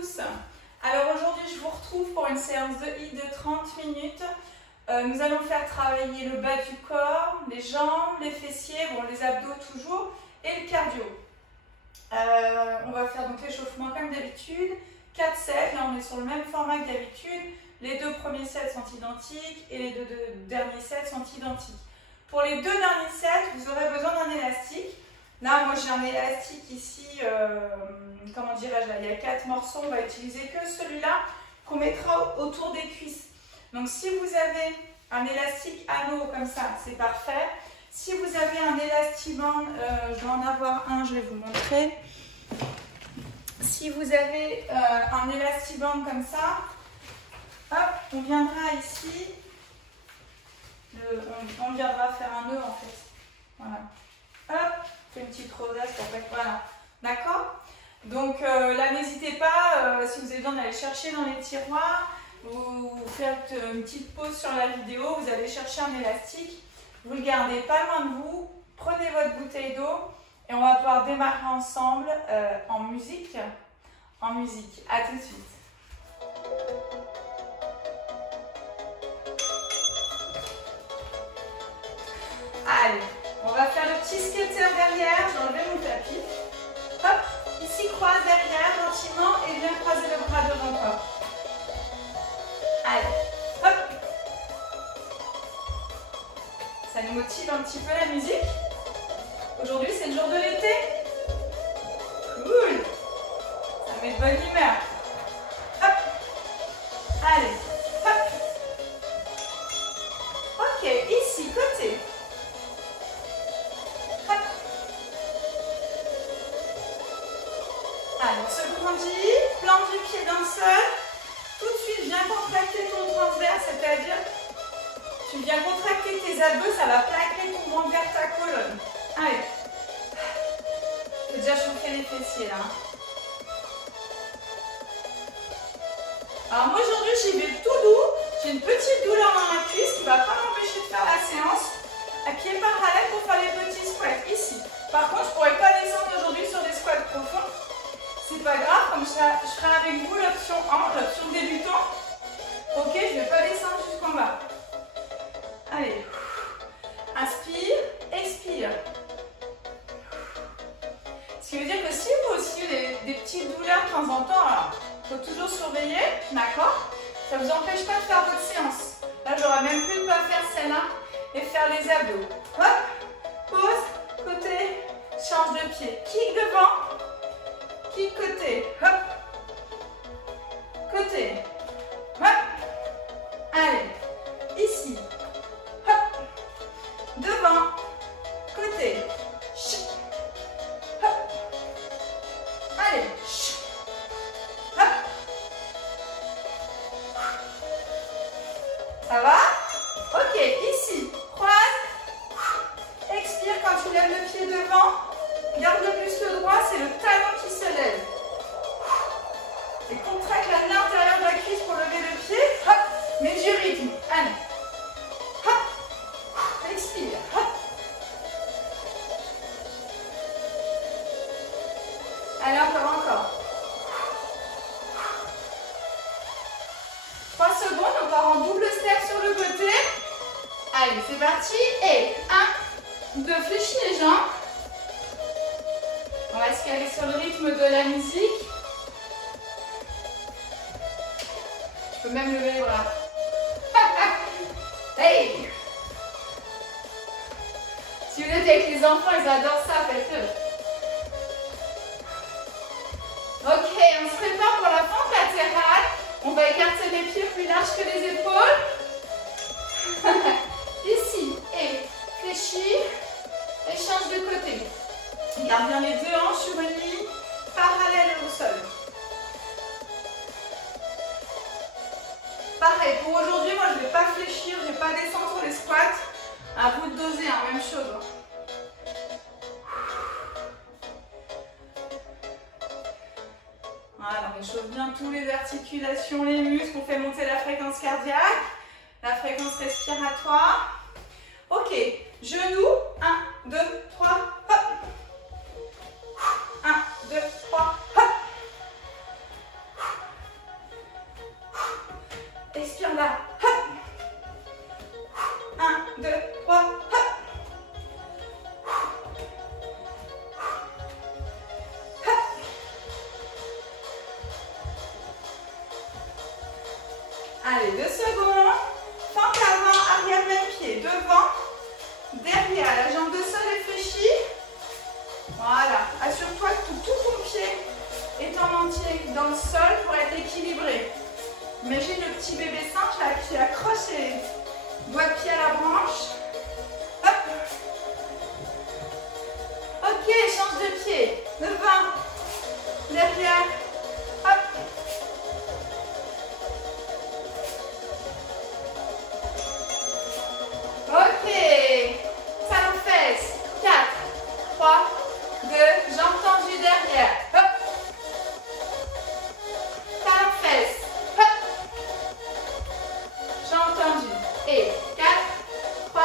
tous. Alors aujourd'hui je vous retrouve pour une séance de HIIT de 30 minutes. Nous allons faire travailler le bas du corps, les jambes, les fessiers, bon, les abdos toujours et le cardio. On va faire donc l'échauffement comme d'habitude, 4 sets, là on est sur le même format que d'habitude. Les 2 premiers sets sont identiques et les 2 derniers sets sont identiques. Pour les 2 derniers sets, vous aurez besoin d'un élastique. Là, moi j'ai un élastique ici, comment dirais-je, là, il y a 4 morceaux, on va utiliser que celui-là qu'on mettra autour des cuisses. Donc si vous avez un élastique anneau comme ça, c'est parfait. Si vous avez un élastiband, je vais en avoir un, je vais vous montrer. Si vous avez un élastiband comme ça, hop, on viendra ici, on viendra faire un nœud en fait. Voilà. Hop, c'est une petite rosace en fait, voilà. D'accord? Donc là, n'hésitez pas, si vous avez besoin d'aller chercher dans les tiroirs, vous faites une petite pause sur la vidéo, vous allez chercher un élastique, vous le gardez pas loin de vous, prenez votre bouteille d'eau et on va pouvoir démarrer ensemble en musique. À tout de suite. Allez, on va faire le petit skater derrière, j'ai enlevé mon tapis. Hop, ici croise derrière gentiment et bien croiser le bras devant toi. Allez, hop. Ça nous motive un petit peu la musique. Aujourd'hui c'est le jour de l'été. Cool. Ça met de bonne humeur. Hop. Allez, hop. Ok, ici, côté. Hop. Allez, on se grandit, plante du pied d'un seul. Tout de suite, viens contracter ton transverse, c'est-à-dire tu viens contracter tes abdos, ça va plaquer ton ventre vers ta colonne. Allez. Je vais déjà chauffer les fessiers là. Alors moi aujourd'hui j'y vais tout doux. J'ai une petite douleur dans la cuisse qui ne va pas m'empêcher de faire la séance. À pied parallèle pour faire les petits squats ici. Par contre je ne pourrais pas descendre aujourd'hui sur des squats profonds. C'est pas grave, comme ça je ferai avec vous l'option 1, l'option débutant. Ok, je ne vais pas descendre jusqu'en bas. Allez, inspire, expire. Ce qui veut dire que si vous aussi avez des petites douleurs de temps en temps, alors il faut toujours surveiller, d'accord? Ça ne vous empêche pas de faire votre séance. Là, j'aurais même plus de quoi faire celle-là et faire les abdos. Hop, pause, côté, change de pied. Kick devant, kick côté, hop, côté, hop, allez, ici, hop, devant, côté, hop, allez, hop. Ça va? Ok, ici, croise, expire quand tu lèves le pied devant, garde le muscle droit, c'est le talon qui se lève. Et contracte l'intérieur de la cuisse pour lever le pied, hop, mets du rythme, allez, hop, expire, hop. Allez, encore. 3 secondes, on part en double step sur le côté. Allez, c'est parti. Et 1, 2, fléchis les jambes. On va se caler sur le rythme de la musique. Je peux même lever les bras. Hey! Si vous êtes avec les enfants, ils adorent ça, faites-le. Ok, on se prépare pour la fente latérale. On va écarter les pieds plus larges que les épaules. Ici, et fléchis, et change de côté. Garde bien les 2 hanches sur une ligne parallèle au sol. Pareil, pour aujourd'hui, moi je ne vais pas fléchir, je ne vais pas descendre sur les squats. À vous de doser, hein, même chose. Voilà, on réchauffe bien toutes les articulations, les muscles, on fait monter la fréquence cardiaque, la fréquence respiratoire. Ok, genoux, 1, 2, 3, hop. 1, 2, 3, hop. Allez, 2 secondes. Fente avant, arrière même pied. Devant, derrière. La jambe de sol est fléchie. Voilà. Assure-toi que tout ton pied est en entier dans le sol pour être équilibré. Imagine le petit bébé singe là qui accroche les doigts de pied à la branche. Hop. Ok, change de pied. Devant, derrière. Hop. Ok. Talons fesses. 4, 3, 2, jambes tendues derrière. Hop. Talons fesses. Hop. Jambes tendues. Et 4, 3,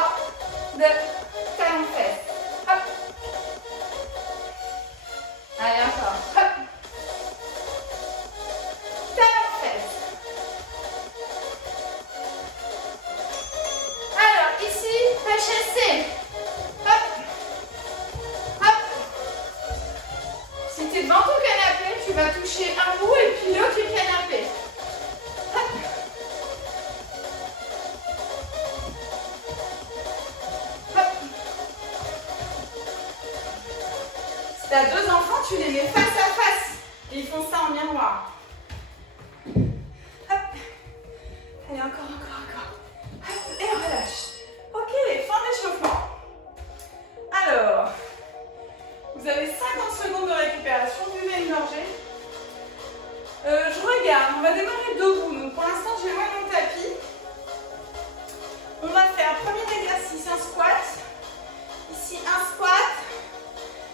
2, talons fesses. Hop. Allez, encore. Hop. Talons fesses. Alors, ici, HSC. Hop. Hop. Si tu es devant ton canapé, tu vas toucher un bout et puis l'autre du canapé. Hop. Hop. Si tu as 2 enfants, tu les mets face à face. Et ils font ça en miroir. Hop. Allez, encore. Hop. Et relâche. Ok, fin d'échauffement. Alors, vous avez 50 secondes de récupération. Buvez une gorgée. Je regarde. On va démarrer debout. Donc, pour l'instant, j'ai loin mon tapis. On va faire premier exercice, un squat. Ici, un squat.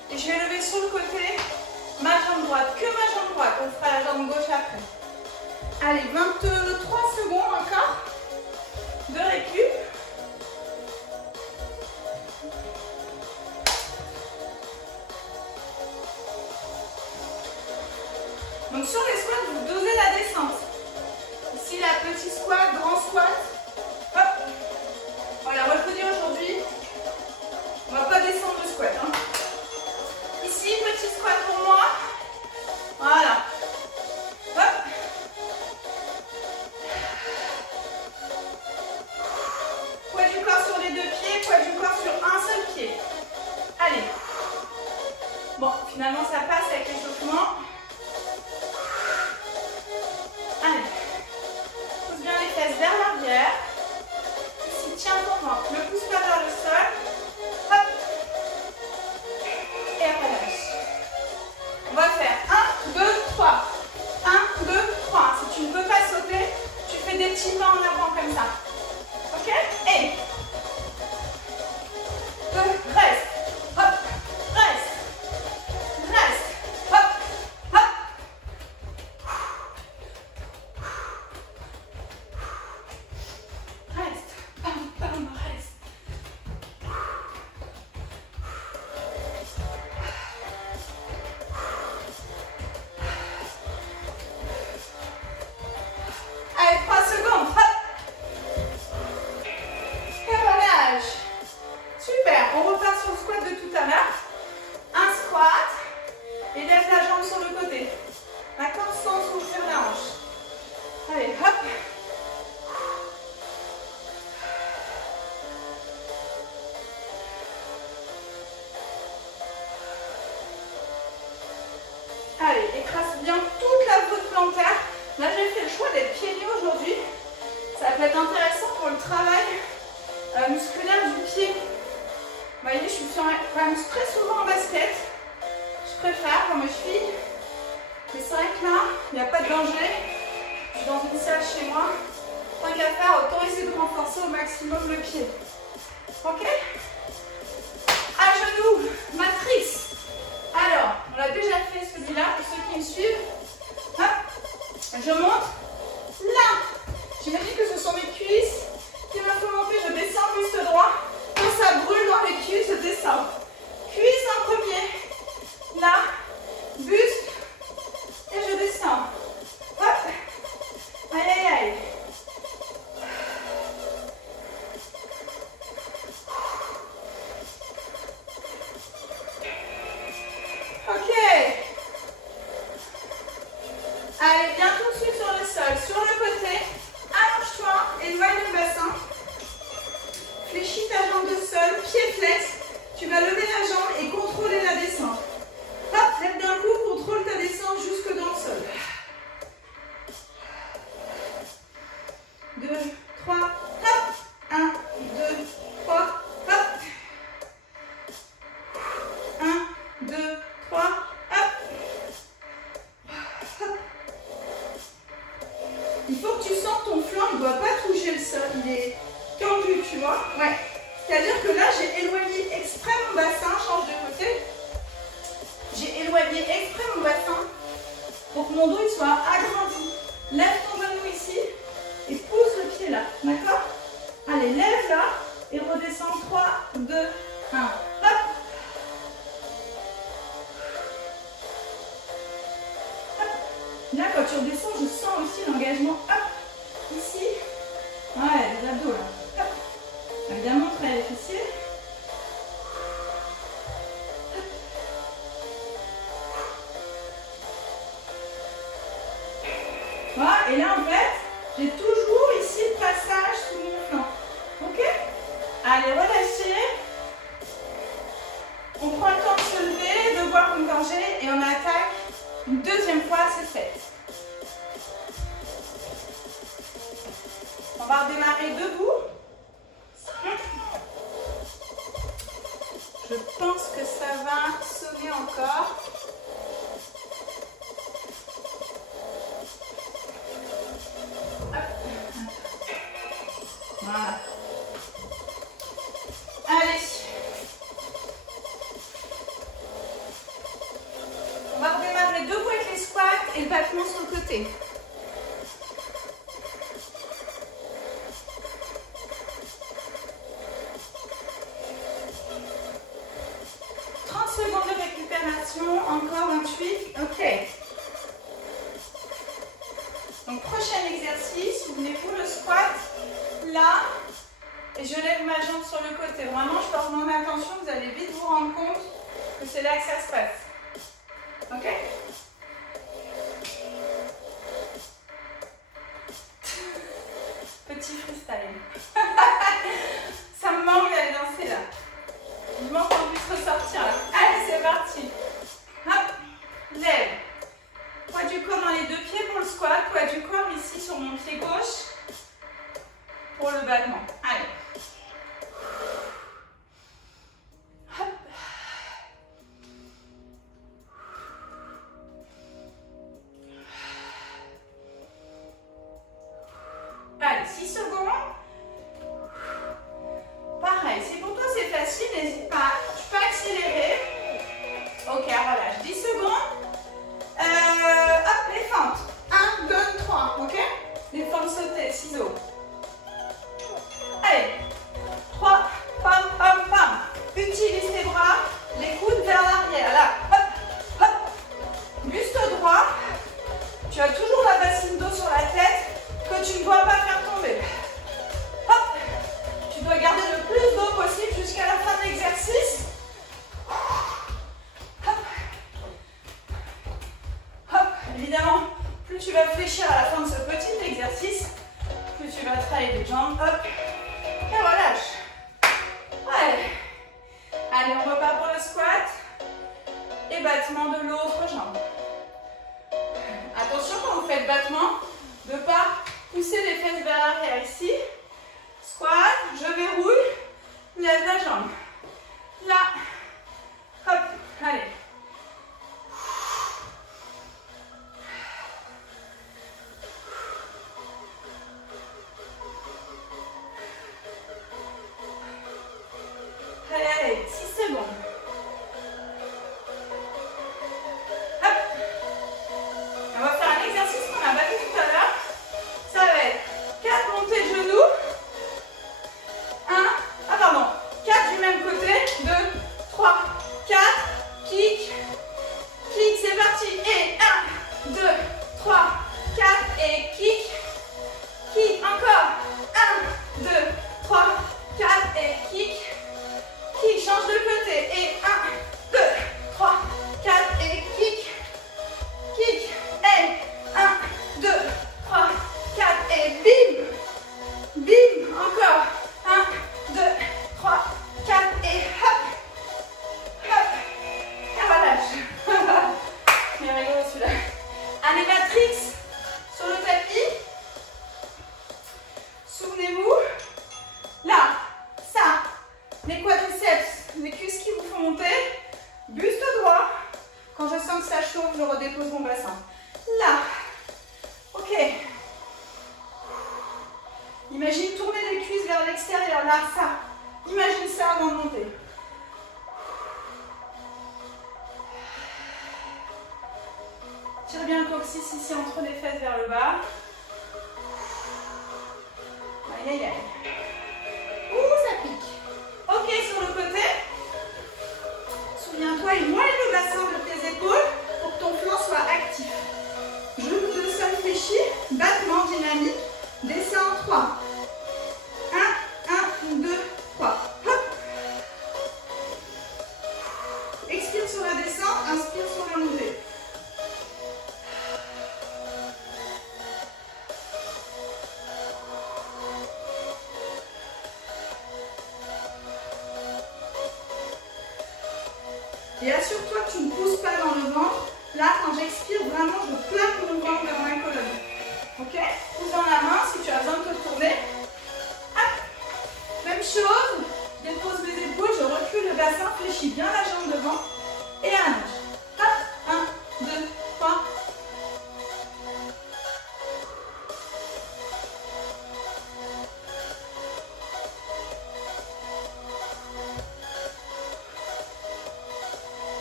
Et je vais lever sur le côté ma jambe droite. Que ma jambe droite. On fera la jambe gauche après. Allez, 23 secondes encore de récup. Donc sur les squats, vous dosez la descente. Ici, la petite squat, grand squat. Hop. Voilà, moi je vous dis aujourd'hui, on va pas descendre le squat. Hein. Ici, petit squat pour moi. Voilà. Hop. Poids du corps sur les 2 pieds, poids du corps sur un seul pied. Allez. Bon, finalement ça passe avec l'échauffement. Allez. Pousse bien les fesses vers l'arrière. Ici, tiens ton ventre. Ne pousse pas vers le sol. Hop. Et relâche. On va faire 1, 2, 3. 1, 2, 3. Si tu ne peux pas sauter, tu fais des petits pas en avant comme ça. Ok? Et 2, reste. Hop. Reste. Reste. Hop. Hop. Reste. Bam, bam, reste. Allez, 3 secondes. Hop. Et relâche. Super. On repart sur le squat de tout à l'heure. Un squat. Et lève la jambe sur le côté. D'accord? Sans souffrir la hanche. Allez, hop. Allez, écrase bien toute la voûte plantaire. Là, j'ai fait le choix d'être pieds nus aujourd'hui. Ça peut être intéressant pour le travail musculaire du pied. Vous voyez, je suis quand même très souvent en basket. Je préfère pour mes chevilles. Mais c'est vrai que là, il n'y a pas de danger. Je suis dans une salle chez moi. Tant qu'à faire, autant essayer de renforcer au maximum le pied. Ok? À genoux, matrice. Alors, on l'a déjà fait celui-là pour ceux qui me suivent. Hop, je monte là. J'imagine que ce sont mes cuisses qui me font monter. Je descends buste droit. Quand ça brûle dans les cuisses, je descends. Cuisse en premier. Là, buste. Et je descends. Hop. Aïe, aïe, aïe. Ok. Allez, viens tout de suite sur le sol. il faut que tu sens ton flanc, il ne doit pas toucher le sol, il est tendu, tu vois. Ouais. C'est-à-dire que là, j'ai éloigné exprès mon bassin, change de côté. J'ai éloigné exprès mon bassin pour que mon dos il soit agrandi. Lève ton genou ici et pousse le pied là, d'accord? Allez, lève là et redescends. 3, 2, 1. Hop. Là, quand tu redescends, je sens aussi l'engagement. Hop, ici. Ouais, les abdos là. Hop. Évidemment, très les fessiers. Voilà, et là, en fait, j'ai toujours ici le passage sous mon flanc. Ok? Allez, relâchez. On prend le temps de se lever, de boire une gorgée et on attaque. Une deuxième fois, c'est fait. On va redémarrer debout. Je pense que ça va sonner encore. Hop. Voilà. Allez. On va redémarrer debout avec les squats et le battement sur le côté. Encore 28, ok. Donc prochain exercice, souvenez-vous le squat, là, et je lève ma jambe sur le côté. Vraiment, je porte mon attention, vous allez vite vous rendre compte que c'est là que ça se passe. Ok? Petit freestyle. Ça me manque d'aller danser là. Il manque qu'on puisse ressortir là. Allez, c'est parti. Hop, lève. Poids du corps dans les deux pieds pour le squat. Poids du corps ici sur mon pied gauche pour le battement. Allez. Hop. Allez, 6 secondes. Pareil, si pour toi c'est facile, n'hésite pas. Tu peux accélérer. Ok, relâche. 10 secondes. Hop, les fentes. 1, 2, 3. Ok? Les fentes sautées, ciseaux. Allez. 3. Pam, pam, pam. Utilise tes bras. Les coudes vers l'arrière. Là. Hop, hop. Buste droit. Tu as toujours la bassine d'eau sur la tête que tu ne dois pas faire tomber. Hop. Tu dois garder le plus d'eau possible jusqu'à la fin de l'exercice. Évidemment, plus tu vas fléchir à la fin de ce petit exercice, plus tu vas travailler les jambes. Hop, et relâche. Ouais. Allez, on repart pour le squat. Et battement de l'autre jambe. Attention quand vous faites battement, de ne pas pousser les fesses vers l'arrière ici. Squat, je verrouille, lève la jambe. Là, hop, allez. Allez, 6 secondes. Hop. On va faire un exercice qu'on a battu tout à l'heure. Ça va être 4 montées de genoux. 4 du même côté. 2, 3, 4. Kick. Kick, c'est parti. Et 1, 2, 3, 4. Et kick. Kick, encore. 1, 2, 3, 4. Et kick. Kick, change de côté. Et 1, 2, 3, 4. Et kick. Kick. Et 1, 2, 3, 4. Et bim. Bim. Encore. 1, 2, 3, 4. Et hop. Hop. Et relâche. Il est rigolo celui-là. Allez, Matrix. Sur le tapis. Souvenez-vous. Là. Ça. Les quadriceps, les cuisses qui vous font monter, buste droit. Quand je sens que ça chauffe, je redépose mon bassin. Là, ok. coccyx ici entre les fesses vers le bas. Aïe, aïe, aïe. Ouh, ça pique. Ok, sur le côté. Souviens-toi, éloigne le bassin de tes épaules pour que ton flanc soit actif. Genoux de sol fléchi, battement dynamique. Descends en 3. 1, 2, 3. Hop. Expire sur la descente, inspire sur la montée. Et assure-toi que tu ne pousses pas dans le ventre. Là, quand j'expire, vraiment, je plaque mon ventre vers ma colonne. Ok? Pousse dans la main si tu as besoin de te tourner. Hop. Même chose. Je dépose mes épaules, je recule le bassin, fléchis bien la jambe devant. Et allonge. Hop. 1, 2, 3.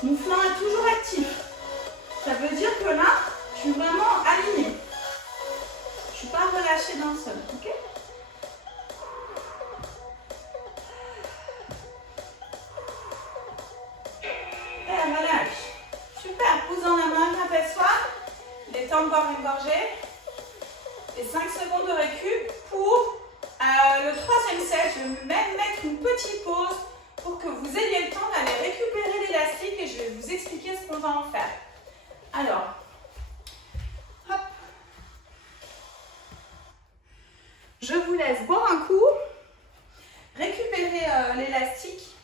Mon flanc est toujours actif. Ça veut dire que là, je suis vraiment alignée. Je ne suis pas relâchée dans le sol. Ok? Et relâche. Super. Pousse dans la main, apaise-toi. Détends boire une gorgée. Et 5 secondes de récup pour le troisième set. Je vais même mettre une petite pause pour que vous ayez le temps d'aller récupérer l'élastique et je vais vous expliquer ce qu'on va en faire. Alors, hop. Je vous laisse boire un coup, récupérer l'élastique.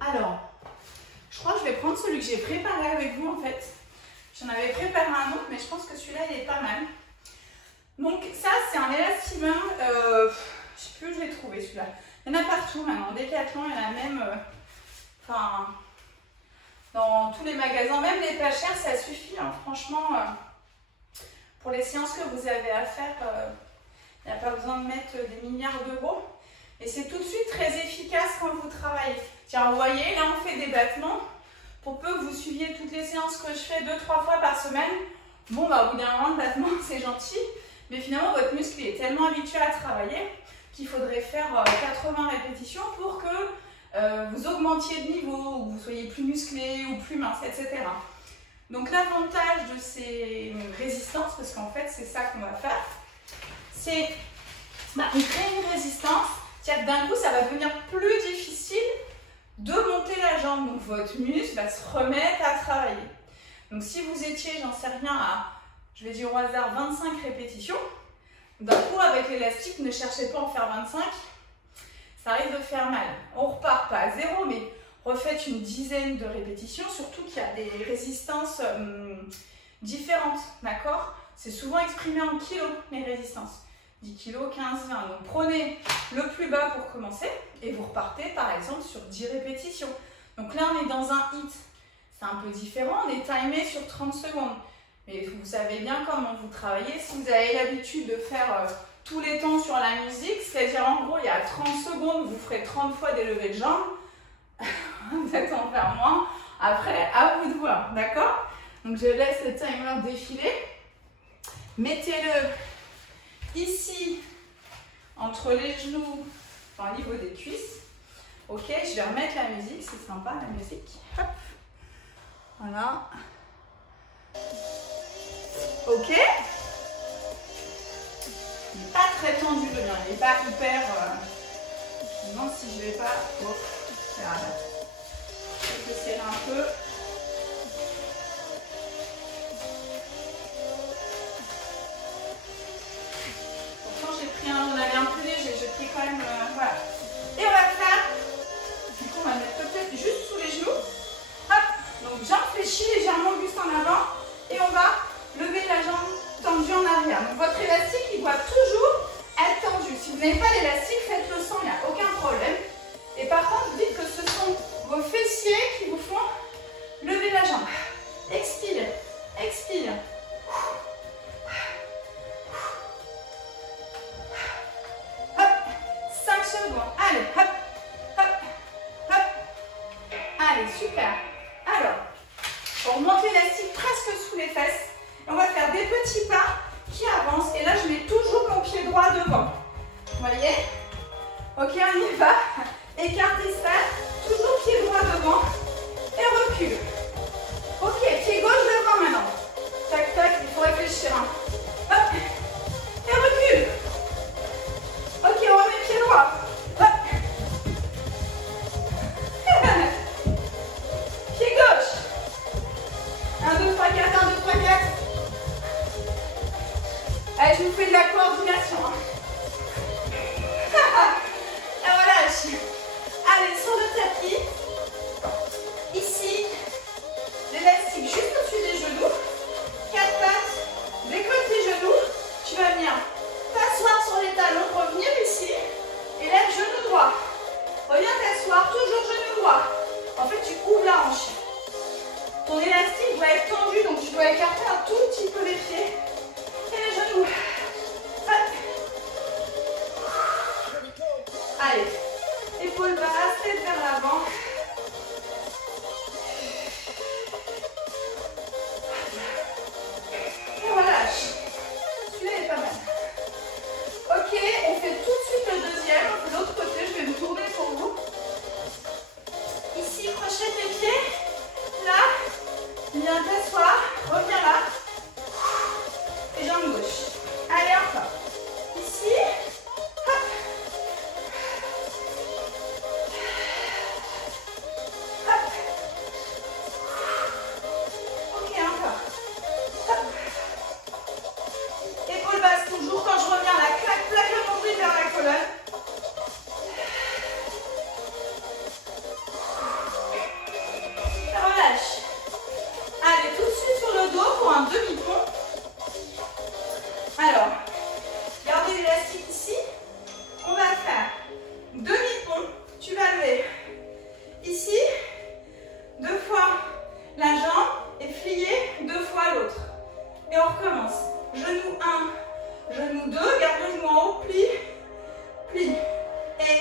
Alors, je crois que je vais prendre celui que j'ai préparé avec vous en fait. J'en avais préparé un autre, mais je pense que celui-là, il est pas mal. Donc ça, c'est un élastimum, je ne sais plus où je l'ai trouvé celui-là. Il y en a partout maintenant, Decathlon, il y en a même, dans tous les magasins, même les pas chers, ça suffit. Hein, franchement, pour les séances que vous avez à faire, il n'y a pas besoin de mettre des milliards d'euros. Et c'est tout de suite très efficace quand vous travaillez. Tiens, vous voyez, là on fait des battements. Pour peu que vous suiviez toutes les séances que je fais 2-3 fois par semaine, bon, bah, au bout d'un moment, le battement, c'est gentil. Mais finalement, votre muscle est tellement habitué à travailler qu'il faudrait faire 80 répétitions pour que vous augmentiez de niveau, ou vous soyez plus musclé ou plus mince, etc. Donc l'avantage de ces résistances, parce qu'en fait c'est ça qu'on va faire, c'est créer une résistance. Tiens, d'un coup ça va devenir plus difficile de monter la jambe. Donc votre muscle va se remettre à travailler. Donc si vous étiez, j'en sais rien, à, je vais dire au hasard, 25 répétitions, d'un coup avec l'élastique, ne cherchez pas à en faire 25, ça risque de faire mal. On repart pas à 0, mais refaites une dizaine de répétitions, surtout qu'il y a des résistances différentes, d'accord? C'est souvent exprimé en kilos, les résistances. 10 kg, 15, 20. Donc prenez le plus bas pour commencer et vous repartez par exemple sur 10 répétitions. Donc là on est dans un hit, c'est un peu différent, on est timé sur 30 secondes. Mais vous savez bien comment vous travaillez. Si vous avez l'habitude de faire tous les temps sur la musique, c'est-à-dire en gros il y a 30 secondes, vous ferez 30 fois des levées de jambes, peut-être en faire moins, après à vous de voir, d'accord? Donc je laisse le timer défiler, mettez-le ici, entre les genoux, enfin, au niveau des cuisses. Ok, je vais remettre la musique, c'est sympa la musique. Hop. Voilà. Ok. Il n'est pas très tendu le mien, il n'est pas hyper... Je me demande si je ne vais pas... Oh, voilà. Je vais serrer un peu. On avait un peu léger, j'ai pris quand même, voilà. Et on va faire, du coup on va mettre peut-être juste sous les genoux. Hop, donc jambe fléchie, légèrement buste en avant. Et on va lever la jambe tendue en arrière. Donc votre élastique, il doit toujours être tendu. Si vous n'avez pas l'élastique, faites-le sans, il n'y a aucun problème. Et par contre, dites que ce sont vos fessiers qui vous font super. Alors, on remonte l'élastique presque sous les fesses. Et on va faire des petits pas qui avancent. Et là, je mets toujours mon pied droit devant. Vous voyez? Ok, on y va. Écartez ça. Toujours pied droit devant. Et recule. Ok, pied gauche devant maintenant. Tac, tac, il faut réfléchir. Hein. Hop. Et recule. Ok, on remet pied droit. Hop. Pied gauche. 1, 2, 3, 4, 1, 2, 3, 4. Allez, je vous fais de la coordination. Hein. Et relâche. Allez, sur le tapis. Ici, l'élastique juste au-dessus des genoux. 4 pattes. Décolle tes genoux. Tu vas venir t'asseoir sur les talons, revenir ici. Et lève genou droit. Reviens t'asseoir, toujours genou droit. En fait, tu ouvres la hanche. Ton élastique doit être tendu, donc tu dois écarter un tout petit peu les pieds. Et les genoux. Allez, épaules basses, tête vers l'avant. Et relâche. Celui-là est pas mal. Ok, on fait tout de suite le deuxième. De l'autre côté, je vais me tourner pour vous. Ici, crochette les pieds. Là, viens t'asseoir. Reviens là. Et jambe gauche. Allez, encore. Ici. Hop. Hop. Ok, encore. Hop. Épaules basses toujours. Quand je reviens là, clac, plaque le nombril vers la colonne. Et relâche. Allez, tout de suite sur le dos pour un demi-pont. Alors, gardez l'élastique ici. On va faire demi-pont. Tu vas lever ici, 2 fois la jambe et plier 2 fois l'autre. Et on recommence. Genou 1, genou 2, garde le genou en haut, plie, plie. Et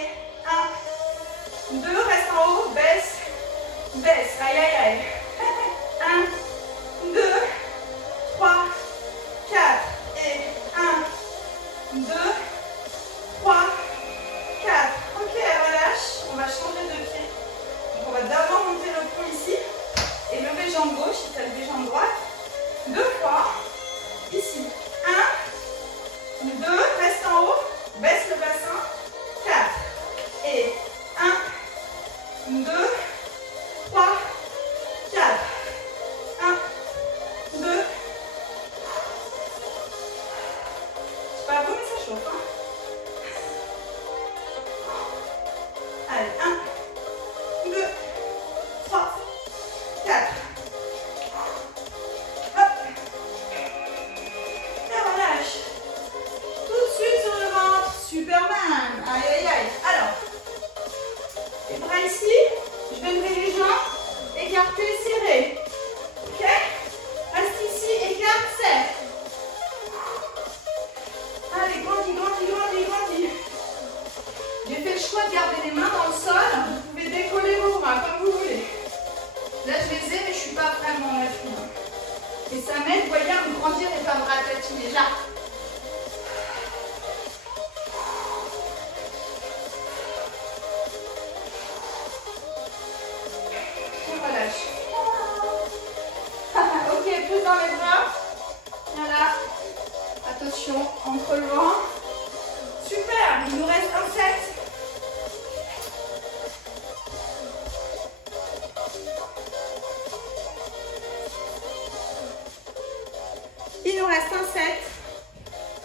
1, 2, reste en haut, baisse, baisse. Aïe, aïe, aïe. 1, 2, 3, 4. Et 1, 2, 3, 4. Ok, relâche. On va changer de pied. Donc on va d'abord monter le pont ici. Et lever jambe gauche, si tu as levé jambe droite. 2 fois. Ici. 1, 2, reste en haut. Baisse le bassin. 4. Et 1, 2, 3, 4. 1, 2. C'est pas beau, mais ça chauffe. Hein. Allez, 1, 2, 3, 4. Hop. Et relâche. Tout de suite sur le ventre. Superman. Aïe, aïe, aïe. Alors, les bras ici. Je vais lever les jambes. Écarter, serrer. Ok? Reste ici, écarte, serre. Allez, grandis, grandis, grandis, grandis. J'ai fait le choix de garder les mains dans le sol. Vous pouvez décoller vos bras comme vous voulez. Là, je les ai, mais je ne suis pas vraiment en appui. Et ça m'aide, vous voyez, à me grandir et pas me ratatiner. Là. Je relâche. Ok, plus dans les bras. Voilà. Attention, entre le vent. Super, il nous reste un set. Il nous reste un set.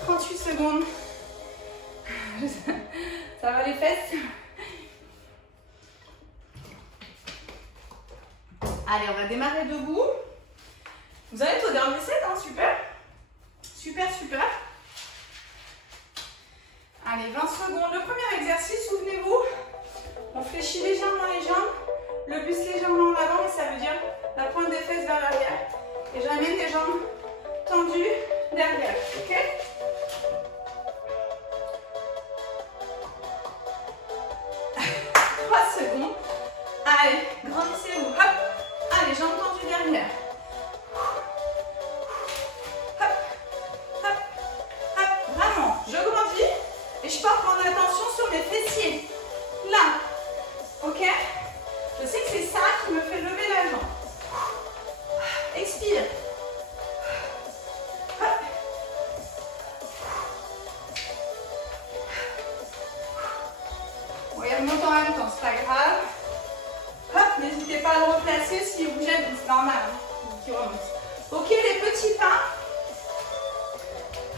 38 secondes. Ça va les fesses? Allez, on va démarrer debout. Vous en êtes au dernier set, hein, super. Super, super. Allez, 20 secondes. Le premier exercice, souvenez-vous, on fléchit légèrement les jambes, le buste légèrement en avant, et ça veut dire la pointe des fesses vers l'arrière. Et j'amène les jambes tendues derrière, ok? Secondes. Allez, grandissez-vous. Allez, jambes tendues derrière. Hop, hop, hop. Vraiment, je grandis et je porte mon attention sur mes fessiers. Là. Ok? Je sais que c'est ça qui me fait lever la jambe. Expire. Hop. Bon, il remonte en même temps, c'est pas grave. Hop, n'hésitez pas à le replacer si vous gêne, c'est normal. Hein, qui remonte. Ok, les petits pas.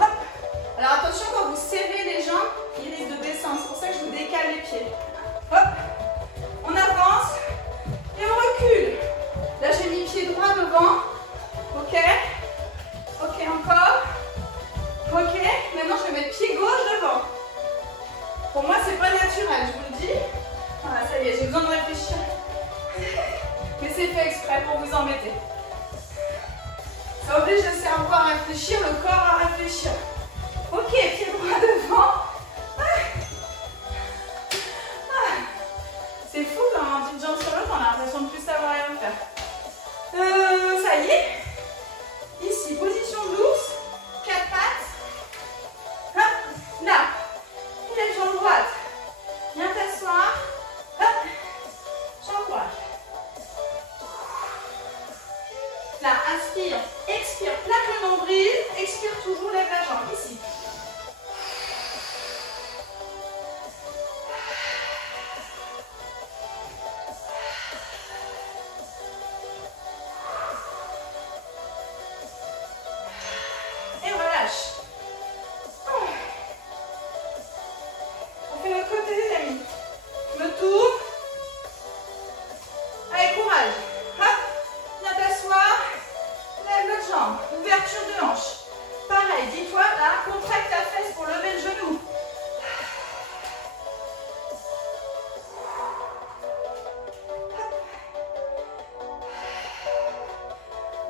Hop. Alors attention, quand vous serrez les jambes, ils risquent de descendre. C'est pour ça que je vous décale les pieds. Hop. On avance et on recule. Là, j'ai mis pied droit devant. Ok. Ok, encore. Ok. Maintenant, je vais mettre pied gauche devant. Pour moi, c'est pas naturel, je vous le dis. Voilà, ça y est, j'ai besoin de réfléchir. Mais c'est fait exprès pour vous embêter. Ça oblige le cerveau à réfléchir, le corps à réfléchir. Ok, pied droit devant. C'est fou quand on dit jambe sur l'autre, on a l'impression de plus savoir rien faire. Ça y est. Ici, position douce. 4 pattes. Hop, là. La jambe droite. Viens t'asseoir. Hop. Jambe droite. Là, inspire, expire, plaque le nombril. Expire toujours, lève la jambe. Ici.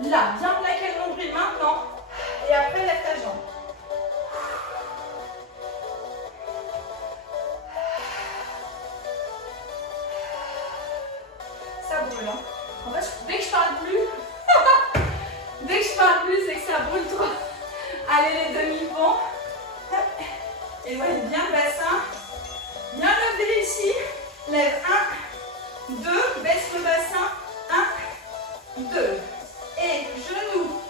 Là, bien plaquer le nombril maintenant. Et après, lève ta jambe. Ça brûle, hein. En fait, dès que je parle plus, c'est que ça brûle trop. Allez, les demi-ponts. Éloigne bien le bassin. Bien levé ici. Lève 1, 2, baisse le bassin. 1, 2. Et genou,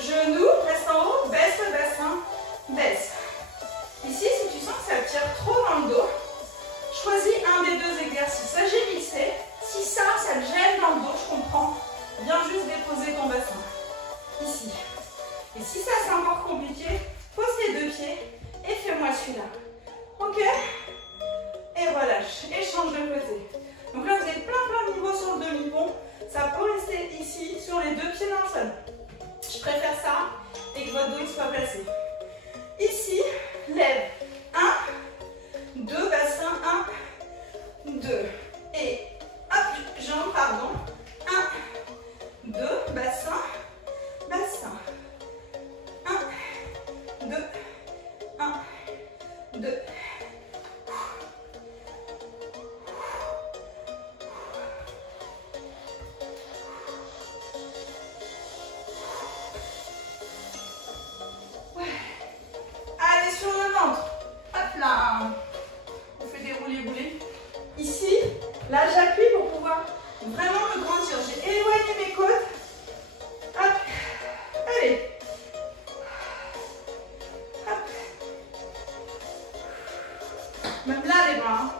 genou, reste en haut, baisse le bassin, baisse. Ici, si tu sens que ça te tire trop dans le dos, choisis un des deux exercices. Ça, j'ai mixé. Si ça te gêne dans le dos, je comprends. Viens juste déposer ton bassin. Ici. Et si ça, c'est encore compliqué, pose les deux pieds et fais-moi celui-là. Ok? Et relâche. Et change de côté. Donc là, vous êtes plein de niveaux sur le demi-pont. Ça peut rester ici, sur les deux pieds d'un seul. Je préfère ça et que votre dos il soit placé. Ici, lève. 1, 2, bassin, 1, 2. Et hop, jambe, pardon. 1, 2, bassin, bassin. 1, 2, 1, 2. Là, j'appuie pour pouvoir vraiment me grandir. J'ai éloigné mes côtes. Hop. Allez. Hop. Même là, les bras. Hein.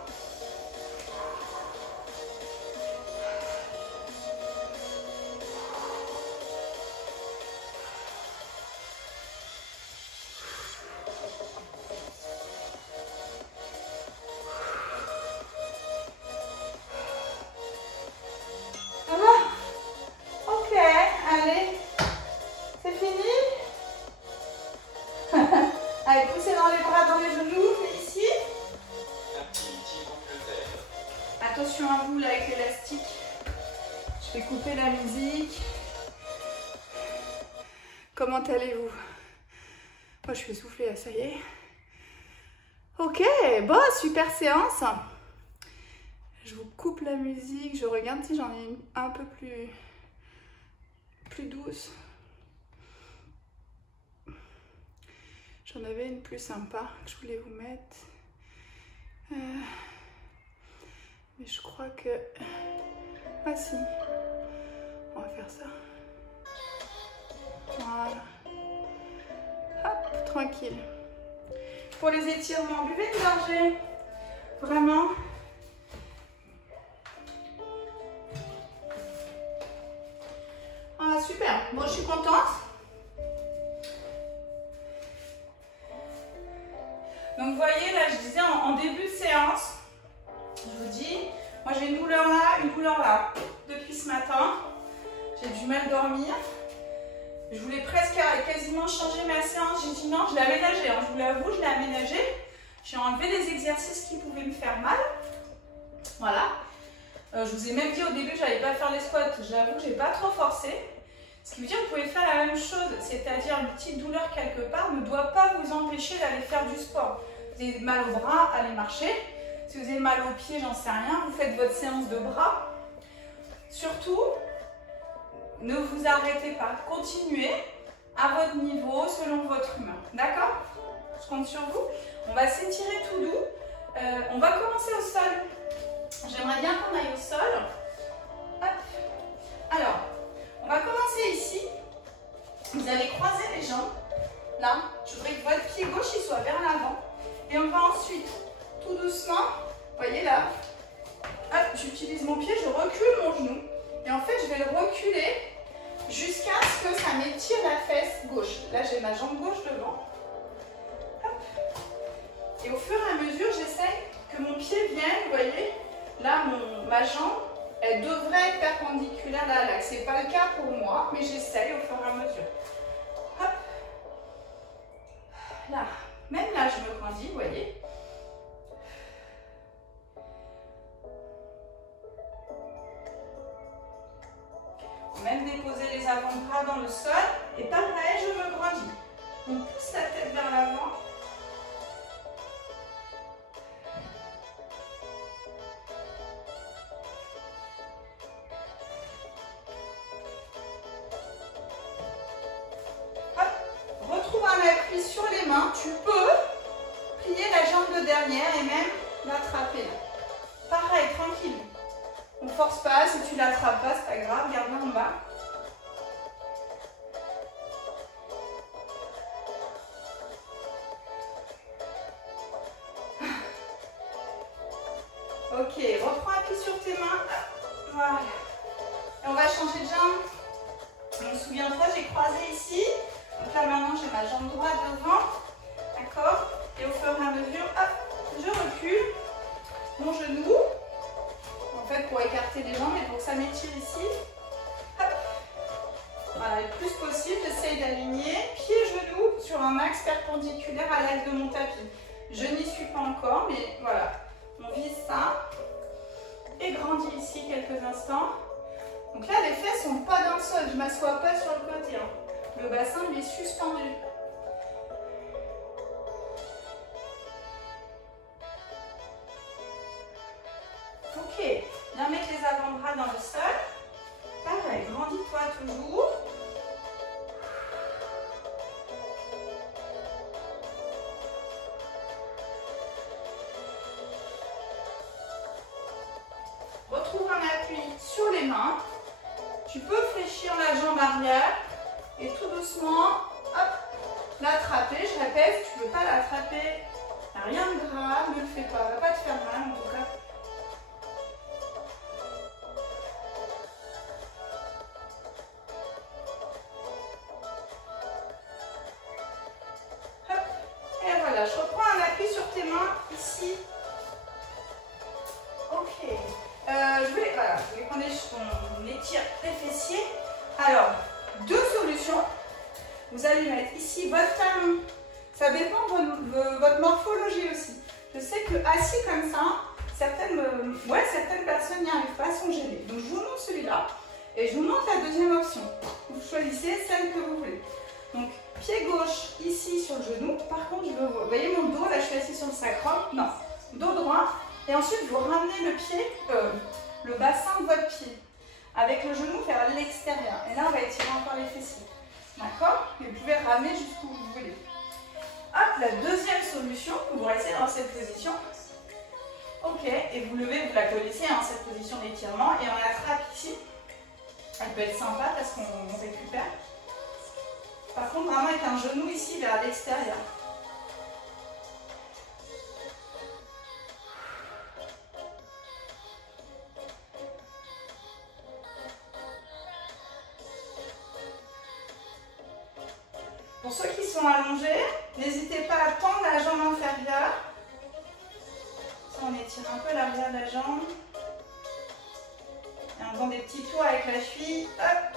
Allez, poussez dans les bras, dans les genoux, ici. Attention à vous là avec l'élastique. Je vais couper la musique. Comment allez-vous? Moi je suis essoufflée là, ça y est. Ok, bon, super séance. Je vous coupe la musique, je regarde si j'en ai un peu plus plus douce. J'en avais une plus sympa que je voulais vous mettre. Mais je crois que... Ah si. On va faire ça. Voilà. Hop, tranquille. Pour les étirements, buvez une gorgée. Vraiment. Ah, super. Bon, je suis contente. Donc, vous voyez, là, je disais en début de séance, je vous dis, moi, j'ai une douleur là, une douleur là. Depuis ce matin, j'ai du mal dormir. Je voulais presque quasiment changer ma séance. J'ai dit non, je l'ai aménagée. Hein. Je vous l'avoue, je l'ai aménagée. J'ai enlevé les exercices qui pouvaient me faire mal. Voilà. Je vous ai même dit au début que je n'allais pas faire les squats. J'avoue que je n'ai pas trop forcé. Ce qui veut dire que vous pouvez faire la même chose. C'est-à-dire une petite douleur quelque part ne doit pas vous empêcher d'aller faire du sport. Vous avez mal au bras, allez marcher. Si vous avez mal aux pieds, j'en sais rien. Vous faites votre séance de bras. Surtout, ne vous arrêtez pas. Continuez à votre niveau, selon votre humeur. D'accord? Je compte sur vous. On va s'étirer tout doux. On va commencer au sol. J'aimerais bien qu'on aille au sol. Hop. Alors, on va commencer ici. Vous allez croiser les jambes. Là, je voudrais que votre pied gauche il soit vers l'avant. Et on va ensuite, tout doucement, vous voyez là, hop, j'utilise mon pied, je recule mon genou. Et en fait, je vais le reculer jusqu'à ce que ça m'étire la fesse gauche. Là, j'ai ma jambe gauche devant. Hop. Et au fur et à mesure, j'essaye que mon pied vienne, vous voyez, là, ma jambe, elle devrait être perpendiculaire là à l'axe. Ce n'est pas le cas pour moi, mais j'essaye au fur et à mesure. Hop. Là. Même là, je me grandis, vous voyez. Même déposer les avant-bras dans le sol. Et pareil, je me grandis. On pousse la tête vers l'avant. Hop. Retrouve un appui sur les mains. Tu peux plier la jambe de derrière et même l'attraper là. Pareil, tranquille. On ne force pas, si tu ne l'attrapes pas, c'est pas grave, garde-la en bas. Ok, reprends appui sur tes mains. Voilà. Et on va changer de jambe. Donc souviens-toi, j'ai croisé ici. Donc là maintenant, j'ai ma jambe droite devant. D'accord? Et au fur et à mesure, hop, je recule mon genou. En fait, pour écarter les jambes et pour que ça m'étire ici. Hop. Voilà, le plus possible, j'essaye d'aligner pied-genou sur un axe perpendiculaire à l'axe de mon tapis. Je n'y suis pas encore, mais voilà. On vise ça. Et grandis ici quelques instants. Donc là, les fesses sont pas dans le sol. Je ne m'assois pas sur le côté. Hein. Le bassin, il est suspendu. Ok, viens mettre les avant-bras dans le sol. Pareil, grandis-toi toujours. Retrouve un appui sur les mains. Tu peux fléchir la jambe arrière et tout doucement, hop, l'attraper. Je répète, tu ne peux pas l'attraper. Il n'y a rien de grave, ne le fais pas. Ça ne va pas te faire mal en tout cas. Je reprends un appui sur tes mains ici. Ok. Je voulais qu'on étire les fessiers. Alors, deux solutions. Vous allez mettre ici votre talon. Ça dépend de votre morphologie aussi. Je sais que assis comme ça, certaines personnes n'y arrivent pas à sont gênées. Donc, je vous montre celui-là. Et je vous montre la deuxième option. Vous choisissez celle que vous voulez. Donc, pied gauche ici sur le genou. Par contre, vous voyez mon dos, là je suis assise sur le sacrum. Non, dos droit. Et ensuite, vous ramenez le pied, le bassin de votre pied. avec le genou vers l'extérieur. Et là, on va étirer encore les fessiers. D'accord? Et vous pouvez ramener jusqu'où vous voulez. Hop, la deuxième solution, vous restez dans cette position. Ok, et vous levez, vous la connaissez, hein, cette position d'étirement, et on attrape ici. Elle peut être sympa parce qu'on récupère. Par contre, vraiment avec un genou ici vers l'extérieur. Pour ceux qui sont allongés, n'hésitez pas à tendre la jambe inférieure. Ça, on étire un peu l'arrière de la jambe. Et en faisant des petits tours avec la cheville, hop,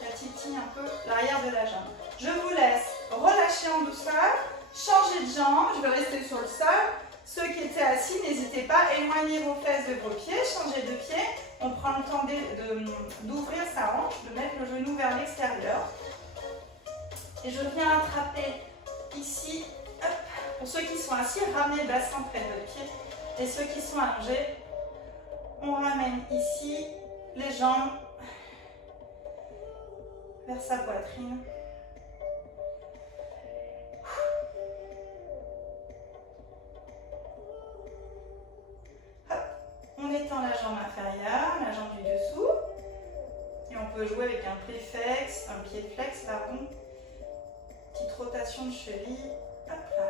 ça titille un peu l'arrière de la jambe. Je vous laisse relâcher en douceur, changer de jambe, je vais rester sur le sol. Ceux qui étaient assis, n'hésitez pas à éloigner vos fesses de vos pieds, changer de pied. On prend le temps d'ouvrir sa hanche, de mettre le genou vers l'extérieur. Et je viens attraper ici, hop. Pour ceux qui sont assis, ramenez le bassin près de votre pied. Et ceux qui sont allongés, on ramène ici les jambes vers sa poitrine. Hop. On étend la jambe inférieure, la jambe du dessous. Et on peut jouer avec un pied flex, pardon. Petite rotation de cheville. Hop là.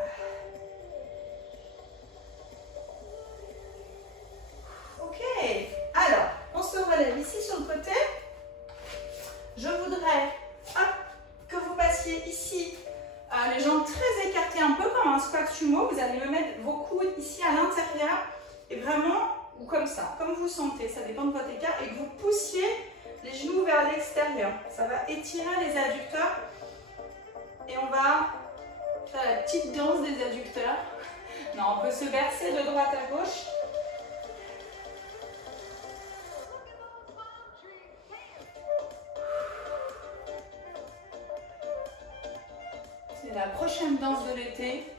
Ok. Alors, on se relève ici sur le côté. Je voudrais que vous passiez ici, les jambes très écartées, un peu comme un squat sumo. Vous allez me mettre vos coudes ici à l'intérieur et vraiment, ou comme ça, comme vous sentez, ça dépend de votre écart, et que vous poussiez les genoux vers l'extérieur. Ça va étirer les adducteurs. Et on va faire la petite danse des adducteurs. Non, on peut se bercer de droite à gauche. C'est la prochaine danse de l'été.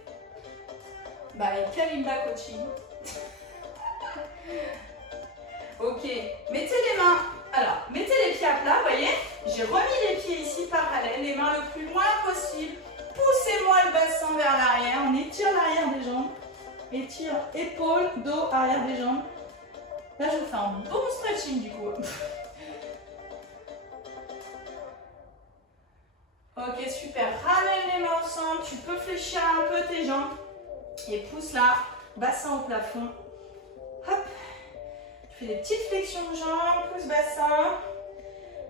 By Kalimba Coaching. Ok, mettez les mains. Alors, mettez les pieds à plat, vous voyez. J'ai remis les pieds ici parallèles, les mains le plus loin possible. Poussez-moi le bassin vers l'arrière. On étire l'arrière des jambes. Étire épaules, dos, arrière des jambes. Là, je vous fais un bon stretching du coup. Ok, super. Ramène les mains au centre. Tu peux fléchir un peu tes jambes. Et pousse là, bassin au plafond. Hop. Tu fais des petites flexions de jambes, pousse bassin.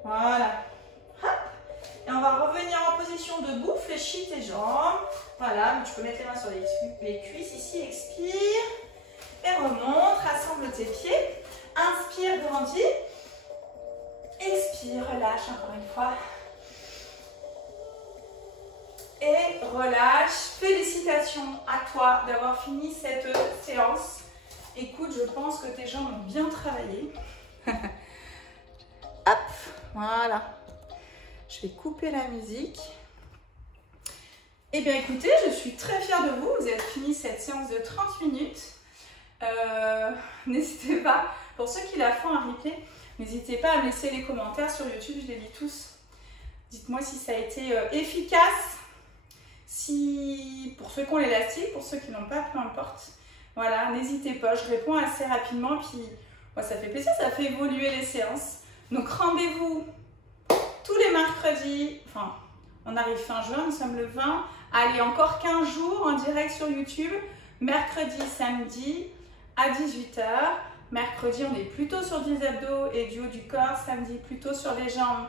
Voilà. Hop. Et on va revenir en position debout. Fléchis tes jambes. Voilà. Tu peux mettre les mains sur les cuisses ici. Expire. Et remonte. Rassemble tes pieds. Inspire, grandis. Expire, relâche encore une fois. Et relâche. Félicitations à toi d'avoir fini cette séance. Écoute, je pense que tes jambes ont bien travaillé. Hop, voilà. Je vais couper la musique. Eh bien, écoutez, je suis très fière de vous. Vous avez fini cette séance de 30 minutes. N'hésitez pas, pour ceux qui la font en replay, n'hésitez pas à me laisser les commentaires sur YouTube. Je les lis tous. Dites-moi si ça a été efficace. Si, pour ceux qui ont l'élastique, pour ceux qui n'ont pas, peu importe. Voilà, n'hésitez pas, je réponds assez rapidement, puis ouais, ça fait plaisir, ça fait évoluer les séances. Donc rendez-vous tous les mercredis, enfin on arrive fin juin, nous sommes le 20, allez encore 15 jours en direct sur YouTube, mercredi, samedi à 18 h. Mercredi on est plutôt sur des abdos et du haut du corps, samedi plutôt sur les jambes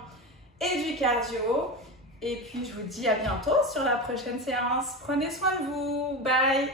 et du cardio. Et puis je vous dis à bientôt sur la prochaine séance. Prenez soin de vous, bye!